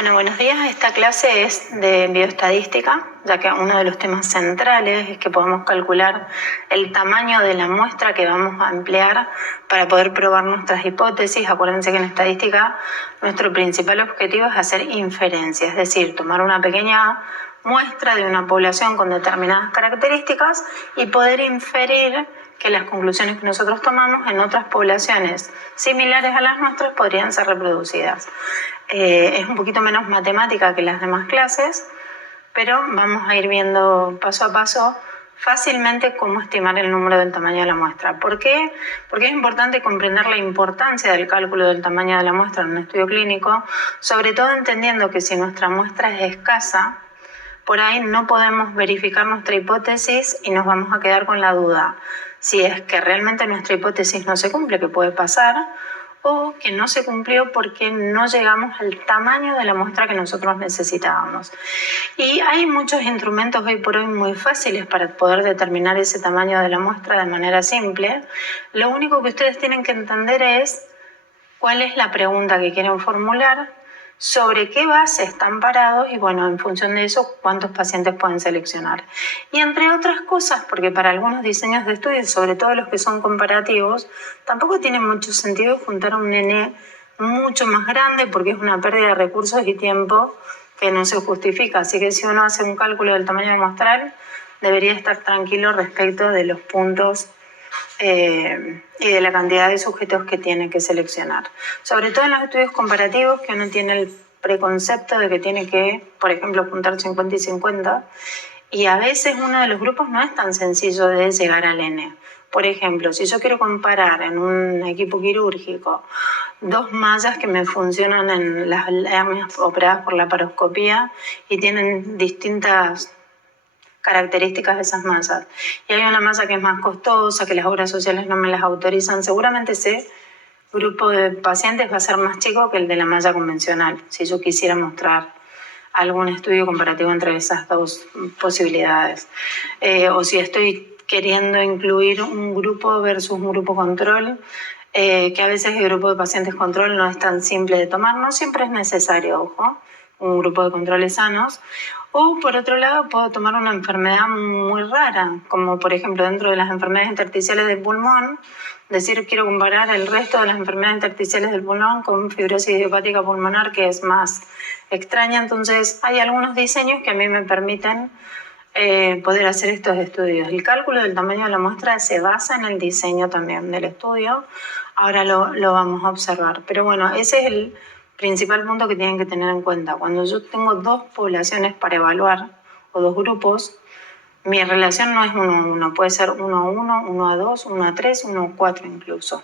Bueno, buenos días. Esta clase es de bioestadística, ya que uno de los temas centrales es que podamos calcular el tamaño de la muestra que vamos a emplear para poder probar nuestras hipótesis. Acuérdense que en estadística nuestro principal objetivo es hacer inferencia, es decir, tomar una pequeña muestra de una población con determinadas características y poder inferir que las conclusiones que nosotros tomamos en otras poblaciones similares a las nuestras podrían ser reproducidas. Es un poquito menos matemática que las demás clases, pero vamos a ir viendo paso a paso fácilmente cómo estimar el número del tamaño de la muestra. ¿Por qué? Porque es importante comprender la importancia del cálculo del tamaño de la muestra en un estudio clínico, sobre todo entendiendo que si nuestra muestra es escasa, por ahí no podemos verificar nuestra hipótesis y nos vamos a quedar con la duda si es que realmente nuestra hipótesis no se cumple, que puede pasar, o que no se cumplió porque no llegamos al tamaño de la muestra que nosotros necesitábamos. Y hay muchos instrumentos hoy por hoy muy fáciles para poder determinar ese tamaño de la muestra de manera simple. Lo único que ustedes tienen que entender es cuál es la pregunta que quieren formular, sobre qué base están parados y, bueno, en función de eso, cuántos pacientes pueden seleccionar. Y entre otras cosas, porque para algunos diseños de estudios, sobre todo los que son comparativos, tampoco tiene mucho sentido juntar a un nene mucho más grande porque es una pérdida de recursos y tiempo que no se justifica. Así que si uno hace un cálculo del tamaño muestral, debería estar tranquilo respecto de los puntos y de la cantidad de sujetos que tiene que seleccionar. Sobre todo en los estudios comparativos, que uno tiene el preconcepto de que tiene que, por ejemplo, juntar 50 y 50, y a veces uno de los grupos no es tan sencillo de llegar al N. Por ejemplo, si yo quiero comparar en un equipo quirúrgico dos mallas que me funcionan en las hernias operadas por laparoscopía y tienen distintas características de esas masas, y hay una masa que es más costosa, que las obras sociales no me las autorizan, seguramente ese grupo de pacientes va a ser más chico que el de la malla convencional, si yo quisiera mostrar algún estudio comparativo entre esas dos posibilidades. O si estoy queriendo incluir un grupo versus un grupo control, que a veces el grupo de pacientes control no es tan simple de tomar, no siempre es necesario, ojo, un grupo de controles sanos. O por otro lado puedo tomar una enfermedad muy rara, como por ejemplo dentro de las enfermedades intersticiales del pulmón, decir quiero comparar el resto de las enfermedades intersticiales del pulmón con fibrosis idiopática pulmonar, que es más extraña. Entonces hay algunos diseños que a mí me permiten poder hacer estos estudios. El cálculo del tamaño de la muestra se basa en el diseño también del estudio. Ahora lo vamos a observar. Pero bueno, ese es el principal punto que tienen que tener en cuenta. Cuando yo tengo dos poblaciones para evaluar o dos grupos, mi relación no es 1 a 1, puede ser 1 a 1, 1 a 2, 1 a 3, 1 a 4 incluso.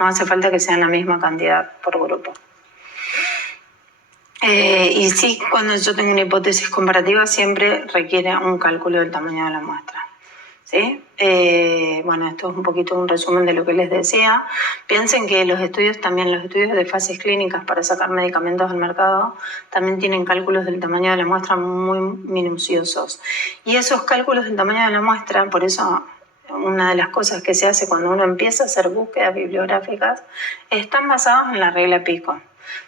No hace falta que sean la misma cantidad por grupo. Y sí, cuando yo tengo una hipótesis comparativa siempre requiere un cálculo del tamaño de la muestra. ¿Sí? Bueno, esto es un poquito un resumen de lo que les decía. Piensen que los estudios de fases clínicas para sacar medicamentos al mercado también tienen cálculos del tamaño de la muestra muy minuciosos. Y esos cálculos del tamaño de la muestra, por eso una de las cosas que se hace cuando uno empieza a hacer búsquedas bibliográficas, están basados en la regla Pico.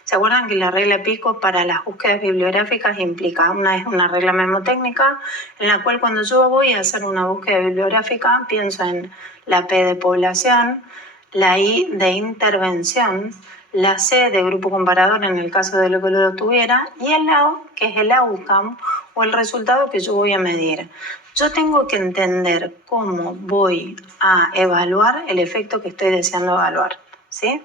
¿Se acuerdan que la regla Pico para las búsquedas bibliográficas implica una regla mnemotécnica en la cual cuando yo voy a hacer una búsqueda bibliográfica pienso en la P de población, la I de intervención, la C de grupo comparador en el caso de lo que lo tuviera, y el O, que es el outcome o el resultado que yo voy a medir. Yo tengo que entender cómo voy a evaluar el efecto que estoy deseando evaluar. ¿Sí?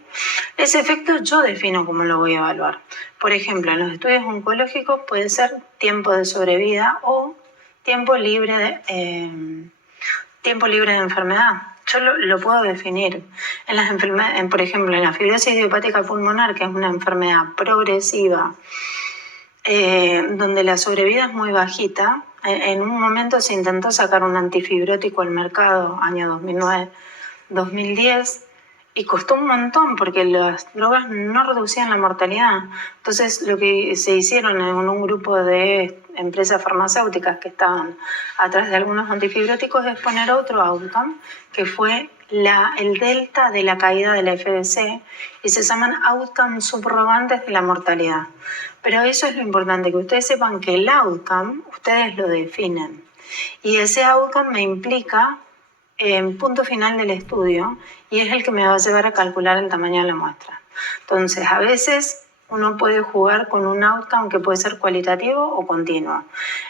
Ese efecto yo defino cómo lo voy a evaluar. Por ejemplo, en los estudios oncológicos puede ser tiempo de sobrevida o tiempo libre de enfermedad. Yo lo puedo definir. En las enfermedades, por ejemplo, en la fibrosis idiopática pulmonar, que es una enfermedad progresiva, donde la sobrevida es muy bajita, en un momento se intentó sacar un antifibrótico al mercado, año 2009, 2010, y costó un montón porque las drogas no reducían la mortalidad. Entonces lo que se hicieron en un grupo de empresas farmacéuticas que estaban atrás de algunos antifibróticos es poner otro outcome, que fue el delta de la caída de la FBC y se llaman outcomes subrogantes de la mortalidad. Pero eso es lo importante, que ustedes sepan que el outcome ustedes lo definen y ese outcome me implica el punto final del estudio y es el que me va a llevar a calcular el tamaño de la muestra. Entonces, a veces uno puede jugar con un outcome que puede ser cualitativo o continuo.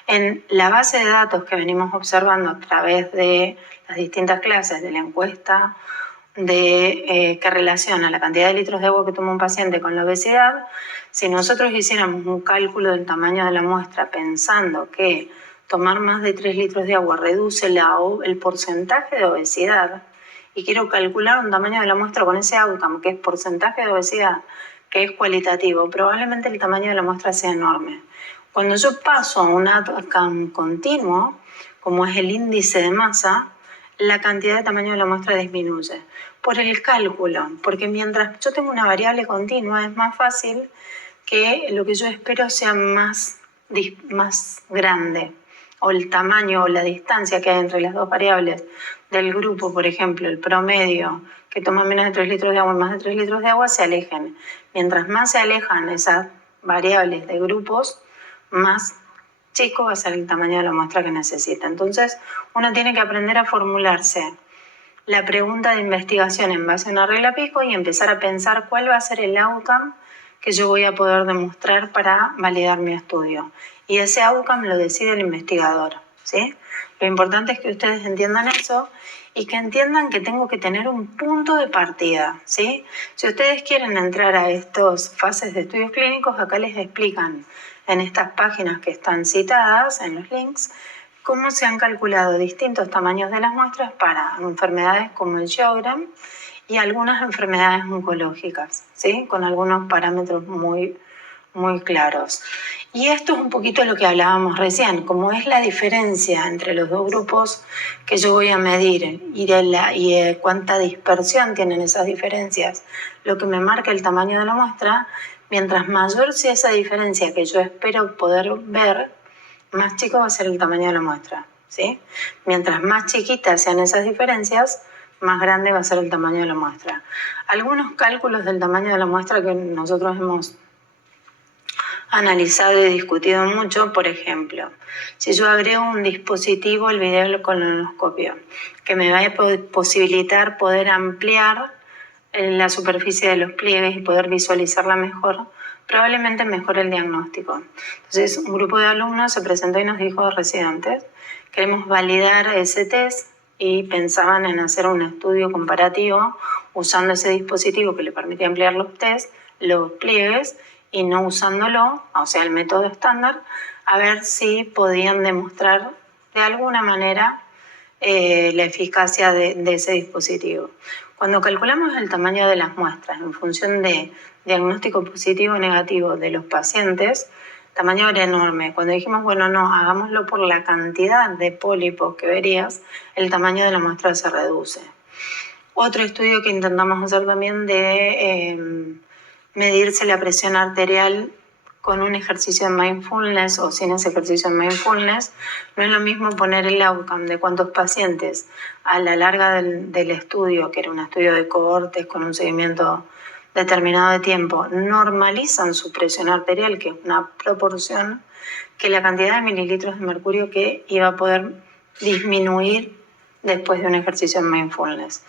En la base de datos que venimos observando a través de las distintas clases de la encuesta que relaciona la cantidad de litros de agua que toma un paciente con la obesidad, si nosotros hiciéramos un cálculo del tamaño de la muestra pensando que tomar más de 3 litros de agua reduce el porcentaje de obesidad y quiero calcular un tamaño de la muestra con ese outcome, que es porcentaje de obesidad, que es cualitativo, probablemente el tamaño de la muestra sea enorme. Cuando yo paso a un outcome continuo, como es el índice de masa, la cantidad de tamaño de la muestra disminuye por el cálculo, porque mientras yo tengo una variable continua es más fácil que lo que yo espero sea más grande, o el tamaño o la distancia que hay entre las dos variables del grupo, por ejemplo, el promedio, que toma menos de 3 litros de agua y más de 3 litros de agua, se alejen. Mientras más se alejan esas variables de grupos, más chico va a ser el tamaño de la muestra que necesita. Entonces, uno tiene que aprender a formularse la pregunta de investigación en base a una regla Pico y empezar a pensar cuál va a ser el outcome que yo voy a poder demostrar para validar mi estudio. Y ese outcome lo decide el investigador, ¿sí? Lo importante es que ustedes entiendan eso y que entiendan que tengo que tener un punto de partida, ¿sí? Si ustedes quieren entrar a estas fases de estudios clínicos, acá les explican en estas páginas que están citadas, en los links, cómo se han calculado distintos tamaños de las muestras para enfermedades como el Sjögren y algunas enfermedades oncológicas, ¿sí? Con algunos parámetros muy claros. Y esto es un poquito lo que hablábamos recién, como es la diferencia entre los dos grupos que yo voy a medir y cuánta dispersión tienen esas diferencias, lo que me marca el tamaño de la muestra. Mientras mayor sea esa diferencia que yo espero poder ver, más chico va a ser el tamaño de la muestra, ¿sí? Mientras más chiquitas sean esas diferencias, más grande va a ser el tamaño de la muestra. Algunos cálculos del tamaño de la muestra que nosotros hemos analizado y discutido mucho, por ejemplo, si yo agrego un dispositivo al videocolonoscopio que me va a posibilitar poder ampliar la superficie de los pliegues y poder visualizarla mejor, probablemente mejore el diagnóstico. Entonces, un grupo de alumnos se presentó y nos dijo: residentes, queremos validar ese test, y pensaban en hacer un estudio comparativo usando ese dispositivo que le permitía ampliar los test, los pliegues, y no usándolo, o sea, el método estándar, a ver si podían demostrar de alguna manera la eficacia de ese dispositivo. Cuando calculamos el tamaño de las muestras en función de diagnóstico positivo o negativo de los pacientes, el tamaño era enorme. Cuando dijimos, bueno, no, hagámoslo por la cantidad de pólipos que verías, el tamaño de la muestra se reduce. Otro estudio que intentamos hacer también de medirse la presión arterial con un ejercicio de mindfulness o sin ese ejercicio de mindfulness, no es lo mismo poner el outcome de cuántos pacientes a la larga del estudio, que era un estudio de cohortes con un seguimiento determinado de tiempo, normalizan su presión arterial, que es una proporción, que la cantidad de mililitros de mercurio que iba a poder disminuir después de un ejercicio de mindfulness.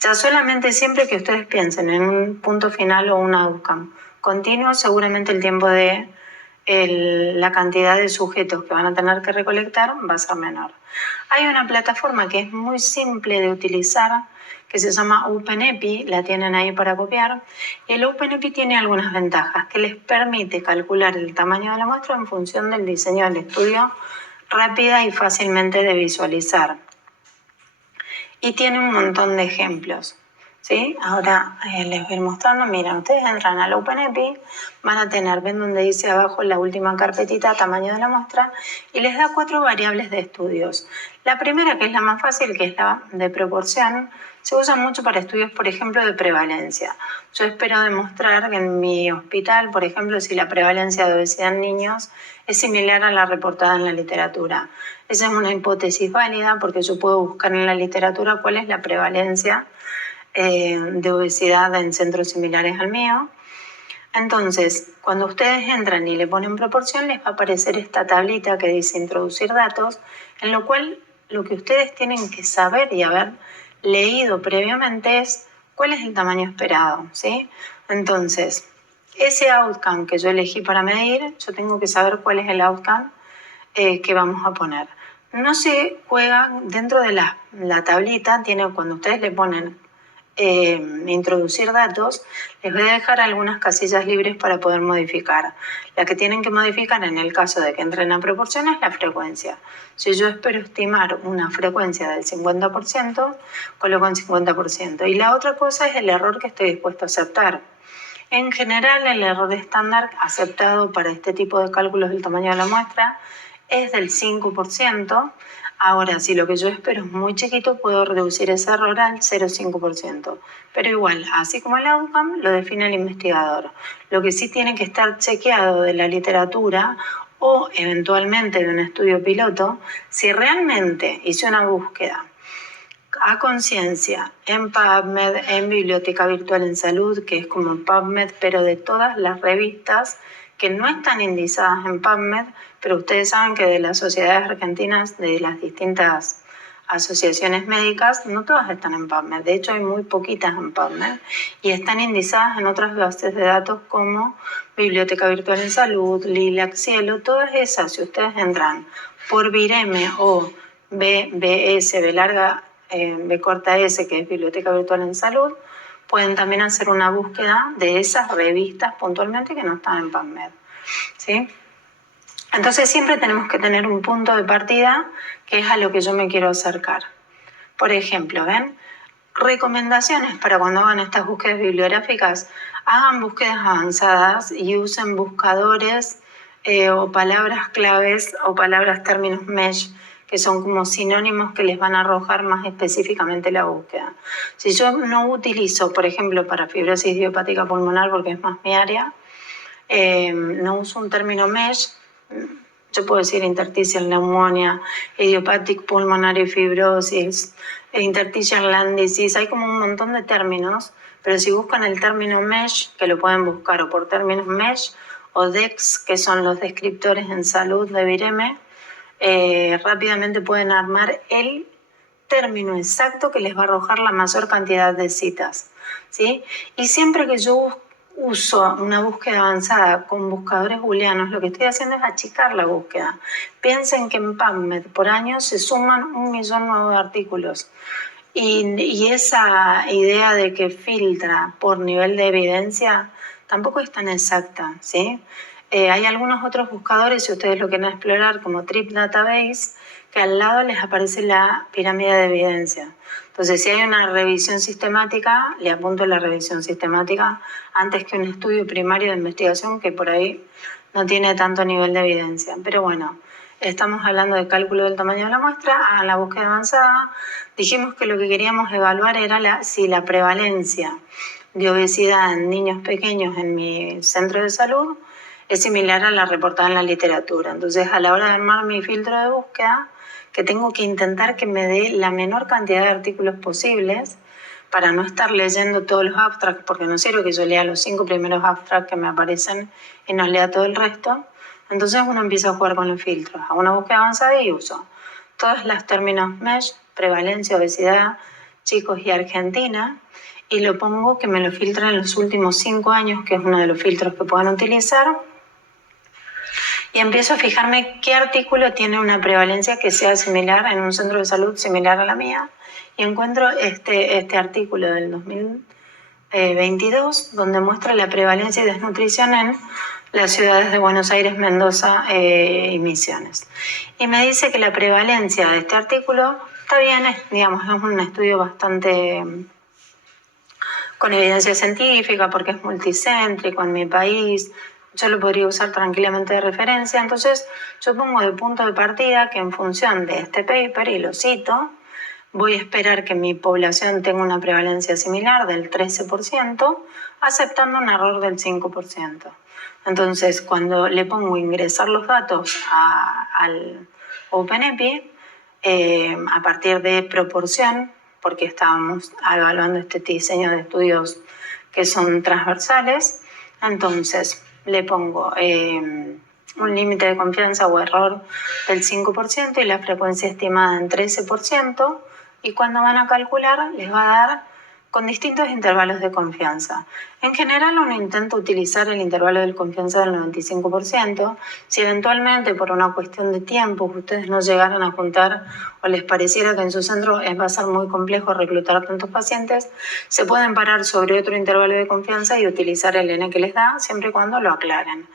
Ya solamente siempre que ustedes piensen en un punto final o un outcome continuo, seguramente el tiempo de la cantidad de sujetos que van a tener que recolectar va a ser menor. Hay una plataforma que es muy simple de utilizar, que se llama OpenEpi, la tienen ahí para copiar, y el OpenEpi tiene algunas ventajas, que les permite calcular el tamaño de la muestra en función del diseño del estudio, rápida y fácilmente de visualizar. Y tiene un montón de ejemplos. ¿sí? Ahora les voy a ir mostrando. Miren, ustedes entran al OpenEpi, van a tener, ven donde dice abajo la última carpetita, tamaño de la muestra, y les da 4 variables de estudios. La primera, que es la más fácil, que es la de proporción, se usa mucho para estudios, por ejemplo, de prevalencia. Yo espero demostrar que en mi hospital, por ejemplo, si la prevalencia de obesidad en niños es similar a la reportada en la literatura. Esa es una hipótesis válida porque yo puedo buscar en la literatura cuál es la prevalencia de obesidad en centros similares al mío. Entonces, cuando ustedes entran y le ponen proporción, les va a aparecer esta tablita que dice introducir datos, en lo cual lo que ustedes tienen que saber y haber leído previamente es cuál es el tamaño esperado, ¿sí? Entonces, ese outcome que yo elegí para medir, yo tengo que saber cuál es el outcome que vamos a poner. No se juega dentro de la tablita, cuando ustedes le ponen introducir datos, les voy a dejar algunas casillas libres para poder modificar. La que tienen que modificar en el caso de que entren a proporción es la frecuencia. Si yo espero estimar una frecuencia del 50%, coloco en 50%. Y la otra cosa es el error que estoy dispuesto a aceptar. En general, el error estándar aceptado para este tipo de cálculos del tamaño de la muestra es del 5%. Ahora, si lo que yo espero es muy chiquito, puedo reducir ese error al 0,5%. Pero igual, así como el outcome, lo define el investigador. Lo que sí tiene que estar chequeado de la literatura o eventualmente de un estudio piloto, si realmente hice una búsqueda a conciencia en PubMed, en Biblioteca Virtual en Salud, que es como PubMed, pero de todas las revistas que no están indizadas en PubMed, pero ustedes saben que de las sociedades argentinas, de las distintas asociaciones médicas, no todas están en PubMed. De hecho, hay muy poquitas en PubMed y están indizadas en otras bases de datos como Biblioteca Virtual en Salud, LILAC, Cielo, todas esas. Si ustedes entran por Vireme o BBS, B larga, B corta S, que es Biblioteca Virtual en Salud, pueden también hacer una búsqueda de esas revistas puntualmente que no están en PubMed, ¿sí? Entonces siempre tenemos que tener un punto de partida que es a lo que yo me quiero acercar. Por ejemplo, ¿ven? Recomendaciones para cuando hagan estas búsquedas bibliográficas: hagan búsquedas avanzadas y usen buscadores o palabras claves o palabras términos mesh, que son como sinónimos que les van a arrojar más específicamente la búsqueda. Si yo no utilizo, por ejemplo, para fibrosis idiopática pulmonar, porque es más mi área, no uso un término mesh, yo puedo decir interstitial pneumonia, idiopathic pulmonary fibrosis, interstitial lung disease, hay como un montón de términos, pero si buscan el término mesh, que lo pueden buscar o por términos mesh o DEX, que son los descriptores en salud de Vireme, rápidamente pueden armar el término exacto que les va a arrojar la mayor cantidad de citas, ¿sí? Y siempre que yo uso una búsqueda avanzada con buscadores booleanos, lo que estoy haciendo es achicar la búsqueda. Piensen que en PubMed por año se suman 1 millón nuevos artículos. Y esa idea de que filtra por nivel de evidencia tampoco es tan exacta, ¿sí? Hay algunos otros buscadores, si ustedes lo quieren explorar, como Trip Database, que al lado les aparece la pirámide de evidencia. Entonces, si hay una revisión sistemática, le apunto la revisión sistemática antes que un estudio primario de investigación que por ahí no tiene tanto nivel de evidencia. Pero bueno, estamos hablando de cálculo del tamaño de la muestra, hagan la búsqueda avanzada. Dijimos que lo que queríamos evaluar era si la prevalencia de obesidad en niños pequeños en mi centro de salud es similar a la reportada en la literatura. Entonces, a la hora de armar mi filtro de búsqueda, que tengo que intentar que me dé la menor cantidad de artículos posibles para no estar leyendo todos los abstracts, porque no sirve que yo lea los 5 primeros abstracts que me aparecen y no lea todo el resto. Entonces uno empieza a jugar con los filtros, a una búsqueda avanzada y uso todos los términos MESH, prevalencia, obesidad, chicos y Argentina, y lo pongo que me lo filtra en los últimos 5 años, que es uno de los filtros que puedan utilizar. Y empiezo a fijarme qué artículo tiene una prevalencia que sea similar en un centro de salud similar a la mía. Y encuentro este artículo del 2022, donde muestra la prevalencia y desnutrición en las ciudades de Buenos Aires, Mendoza y Misiones. Y me dice que la prevalencia de este artículo está bien, digamos, es un estudio bastante con evidencia científica, porque es multicéntrico en mi país. Yo lo podría usar tranquilamente de referencia. Entonces yo pongo de punto de partida que en función de este paper, y lo cito, voy a esperar que mi población tenga una prevalencia similar del 13%, aceptando un error del 5%. Entonces, cuando le pongo ingresar los datos al OpenEpi, a partir de proporción, porque estábamos evaluando este diseño de estudios que son transversales, entonces le pongo un límite de confianza o error del 5% y la frecuencia estimada en 13%, y cuando van a calcular les va a dar con distintos intervalos de confianza. En general uno intenta utilizar el intervalo de confianza del 95%. Si eventualmente por una cuestión de tiempo ustedes no llegaran a juntar o les pareciera que en su centro va a ser muy complejo reclutar tantos pacientes, se pueden parar sobre otro intervalo de confianza y utilizar el N que les da, siempre y cuando lo aclaren.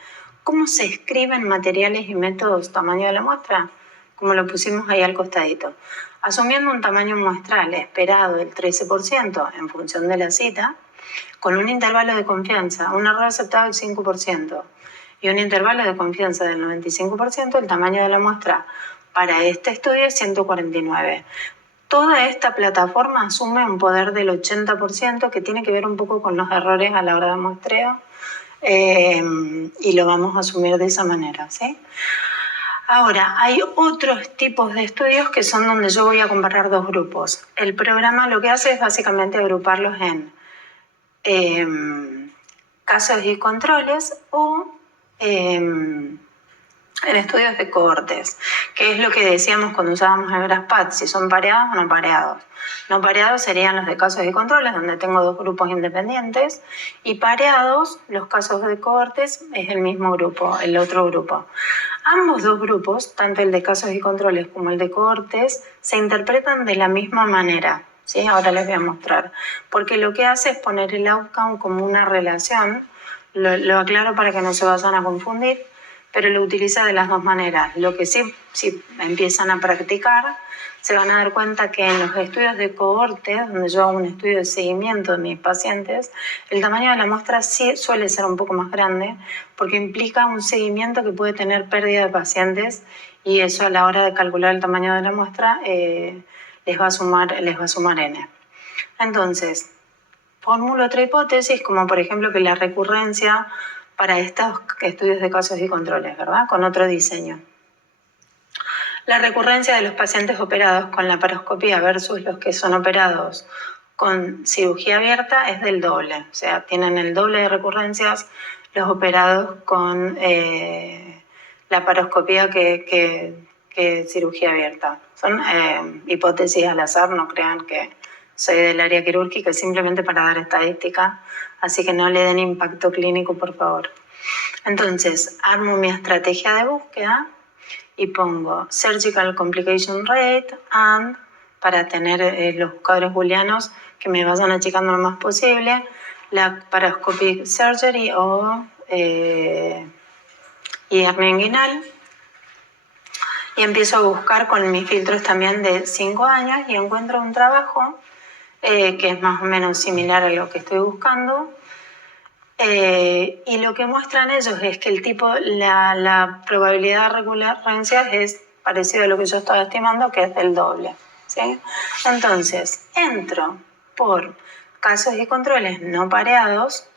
¿Cómo se escriben materiales y métodos tamaño de la muestra? Como lo pusimos ahí al costadito. Asumiendo un tamaño muestral esperado del 13% en función de la cita, con un intervalo de confianza, un error aceptado del 5% y un intervalo de confianza del 95%, el tamaño de la muestra para este estudio es 149. Toda esta plataforma asume un poder del 80%, que tiene que ver un poco con los errores a la hora de muestreo, y lo vamos a asumir de esa manera, ¿sí? Ahora, hay otros tipos de estudios que son donde yo voy a comparar dos grupos. El programa lo que hace es básicamente agruparlos en casos y controles o en estudios de cohortes, que es lo que decíamos cuando usábamos el GraphPad, si son pareados o no pareados. No pareados serían los de casos y controles, donde tengo dos grupos independientes, y pareados, los casos de cohortes, es el mismo grupo, el otro grupo. Ambos dos grupos, tanto el de casos y controles como el de cohortes, se interpretan de la misma manera, ¿sí? Ahora les voy a mostrar, porque lo que hace es poner el outcome como una relación. Lo aclaro para que no se vayan a confundir, pero lo utiliza de las dos maneras. Lo que sí, si empiezan a practicar, se van a dar cuenta que en los estudios de cohorte, donde yo hago un estudio de seguimiento de mis pacientes, el tamaño de la muestra sí suele ser un poco más grande, porque implica un seguimiento que puede tener pérdida de pacientes, y eso a la hora de calcular el tamaño de la muestra les va a sumar N. Entonces, formulo otra hipótesis, como por ejemplo que la recurrencia para estos estudios de casos y controles, ¿verdad? Con otro diseño. La recurrencia de los pacientes operados con laparoscopía versus los que son operados con cirugía abierta es del doble. O sea, tienen el doble de recurrencias los operados con laparoscopía que cirugía abierta. Son hipótesis al azar, no crean que soy del área quirúrgica, es simplemente para dar estadística, así que no le den impacto clínico, por favor. Entonces, armo mi estrategia de búsqueda y pongo Surgical Complication Rate and, para tener los buscadores booleanos que me vayan achicando lo más posible, laparoscopic surgery o hernia inguinal, y empiezo a buscar con mis filtros también de 5 años y encuentro un trabajo que es más o menos similar a lo que estoy buscando. Y lo que muestran ellos es que el tipo, la probabilidad de recurrencia es parecido a lo que yo estaba estimando, que es del doble, ¿sí? Entonces, entro por casos y controles no pareados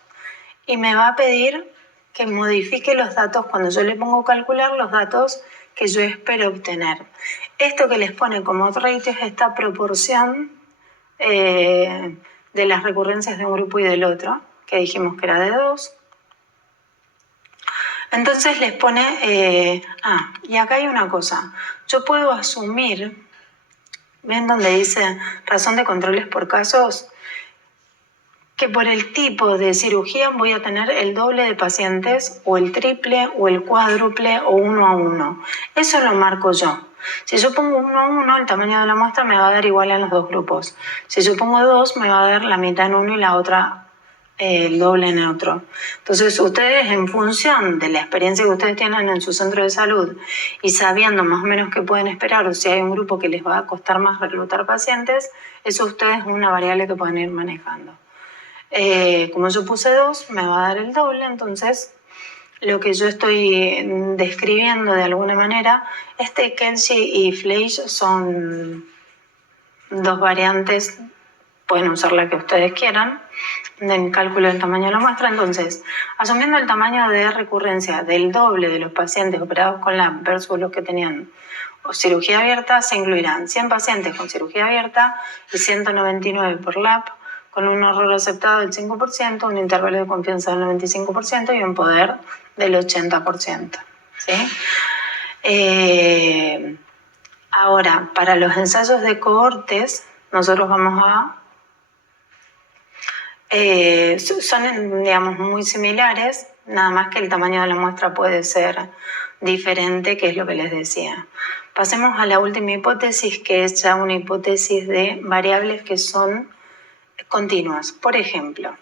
y me va a pedir que modifique los datos cuando yo le pongo calcular los datos que yo espero obtener. Esto que les pone como ratio es esta proporción de las recurrencias de un grupo y del otro, que dijimos que era de 2. Entonces les pone, y acá hay una cosa, yo puedo asumir, ¿ven donde dice razón de controles por casos? Que por el tipo de cirugía voy a tener el doble de pacientes, o el triple, o el cuádruple, o 1 a 1. Eso lo marco yo. Si yo pongo 1 a 1, el tamaño de la muestra me va a dar igual en los dos grupos. Si yo pongo 2, me va a dar la mitad en uno y la otra el doble en otro. Entonces, ustedes, en función de la experiencia que ustedes tienen en su centro de salud y sabiendo más o menos qué pueden esperar, o si hay un grupo que les va a costar más reclutar pacientes, eso ustedes es una variable que pueden ir manejando. Como yo puse 2, me va a dar el doble, entonces lo que yo estoy describiendo de alguna manera es que Kelsey y Fleisch son 2 variantes, pueden usar la que ustedes quieran, del cálculo del tamaño de la muestra. Entonces, asumiendo el tamaño de recurrencia del doble de los pacientes operados con LAP versus los que tenían cirugía abierta, se incluirán 100 pacientes con cirugía abierta y 199 por LAP, con un error aceptado del 5%, un intervalo de confianza del 95% y un poder del 80%. ¿Sí? Ahora, para los ensayos de cohortes, nosotros vamos a... son, digamos, muy similares, nada más que el tamaño de la muestra puede ser diferente, que es lo que les decía. Pasemos a la última hipótesis, que es ya una hipótesis de variables que son continuas. Por ejemplo,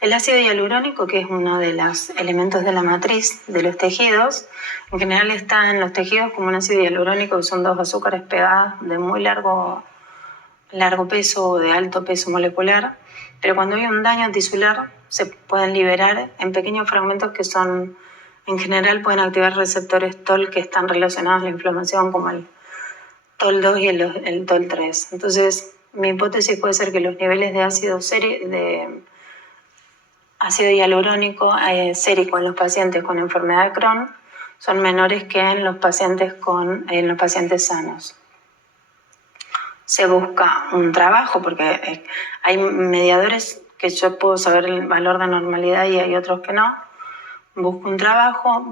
el ácido hialurónico, que es uno de los elementos de la matriz de los tejidos, en general está en los tejidos como un ácido hialurónico, que son 2 azúcares pegadas de muy largo peso o de alto peso molecular, pero cuando hay un daño tisular se pueden liberar en pequeños fragmentos que son, en general, pueden activar receptores TOL que están relacionados a la inflamación, como el TOL2 y el TOL3. Entonces, mi hipótesis puede ser que los niveles de ácido hialurónico sérico en los pacientes con enfermedad de Crohn son menores que en los pacientes sanos. Se busca un trabajo, porque hay mediadores que yo puedo saber el valor de normalidad y hay otros que no. Busco un trabajo,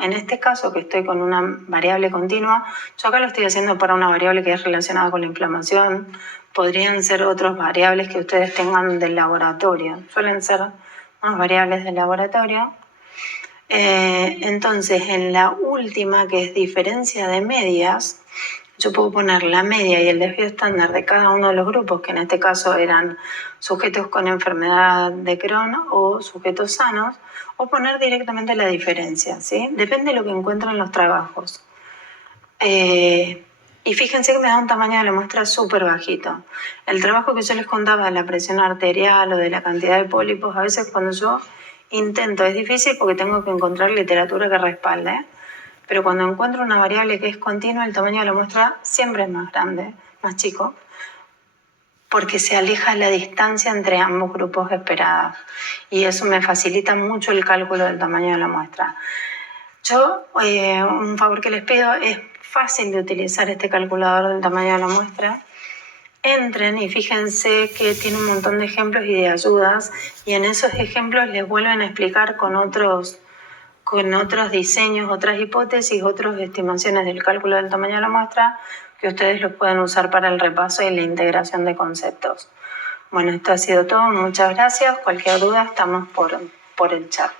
en este caso que estoy con una variable continua, yo acá lo estoy haciendo para una variable que es relacionada con la inflamación. Podrían ser otras variables que ustedes tengan del laboratorio, suelen ser unas variables del laboratorio. Entonces, en la última, que es diferencia de medias, yo puedo poner la media y el desvío estándar de cada uno de los grupos, que en este caso eran sujetos con enfermedad de Crohn o sujetos sanos, o poner directamente la diferencia, ¿sí? Depende de lo que encuentren los trabajos. Y fíjense que me da un tamaño de la muestra súper bajito. El trabajo que yo les contaba de la presión arterial o de la cantidad de pólipos, a veces cuando yo intento, es difícil porque tengo que encontrar literatura que respalde, pero cuando encuentro una variable que es continua, el tamaño de la muestra siempre es más grande, más chico, porque se aleja la distancia entre ambos grupos esperados. Y eso me facilita mucho el cálculo del tamaño de la muestra. Yo, un favor que les pido, es fácil de utilizar este calculador del tamaño de la muestra. Entren y fíjense que tiene un montón de ejemplos y de ayudas, y en esos ejemplos les vuelven a explicar con otros diseños, otras hipótesis, otras estimaciones del cálculo del tamaño de la muestra, que ustedes los pueden usar para el repaso y la integración de conceptos. Bueno, esto ha sido todo. Muchas gracias. Cualquier duda estamos por el chat.